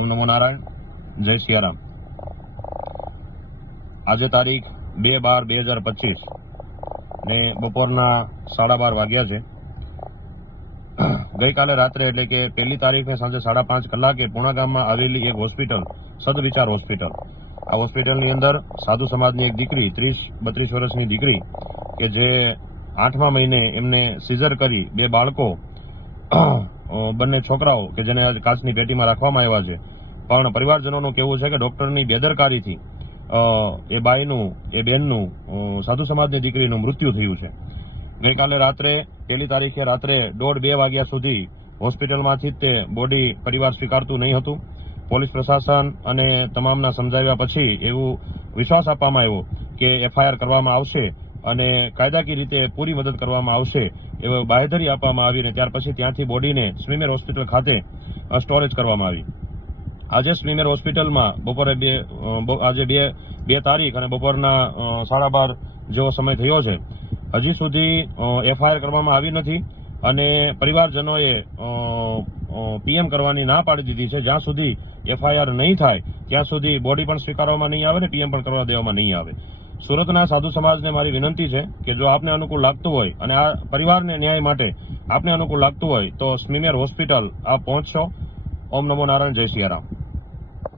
ઓમ નમો નારાયણ, જય સિયારામ। આજે તારીખ 2/12/2025 ને બપોરના 12:30 વાગ્યા છે। ગઈકાલે રાત્રે એટલે કે 1 તારીખે સાંજે 5:30 કલાકે પૂણા ગામમાં આવેલી એક હોસ્પિટલ, સદવિચાર હોસ્પિટલ, આ હોસ્પિટલની અંદર સાધુ સમાજની એક દીકરી, 30-32 વર્ષની દીકરી કે જે 8મા મહિને એમને સીઝર કરી 2 બાળકો, બંને છોકરાઓ કે જેને કાચની પેટીમાં રાખવામાં આવ્યા છે, પણ પરિવારજનોનું કહેવું છે કે ડોક્ટરની બેદરકારીથી એ બાઈનું, એ બેનનું, સાધુ સમાજની દીકરીનું મૃત્યુ થયું છે। ગઈકાલે રાત્રે 1 તારીખે રાત્રે 1:30-2 વાગ્યા સુધી હોસ્પિટલમાંથી તે બોડી પરિવાર સ્વીકારતું નહીં હતું। પોલીસ પ્રશાસન અને તમામના સમજાવ્યા પછી એવું વિશ્વાસ આપવામાં આવ્યો કે FIR કરવામાં આવશે અને કાયદાકીય રીતે પૂરી મદદ કરવામાં આવશે એવો બાંહેધરી આપવામાં આવીને ત્યાર પછી ત્યાંથી બોડીને સ્મીમેર હોસ્પિટલ ખાતે સ્ટોરેજ કરવામાં આવી। આજે સ્મીમેર હોસ્પિટલમાં બપોરે 2 તારીખ અને બપોરના 12:30 જેવો સમય થયો છે, હજી સુધી FIR કરવામાં આવી નથી અને પરિવારજનોએ PM કરવાની ના પાડી દીધી છે। જ્યાં સુધી FIR નહીં થાય ત્યાં સુધી બોડી પણ સ્વીકારવામાં નહીં આવે ને PM પણ કરવા દેવામાં નહીં આવે। સુરતના સાધુ સમાજને મારી વિનંતી છે કે જો આપને અનુકૂળ લાગતું હોય અને આ પરિવારને ન્યાય માટે આપને અનુકૂળ લાગતું હોય તો સ્મીમેર હોસ્પિટલ આપ પહોંચશો। ઓમ નમો નારાયણ, જય સિયારામ।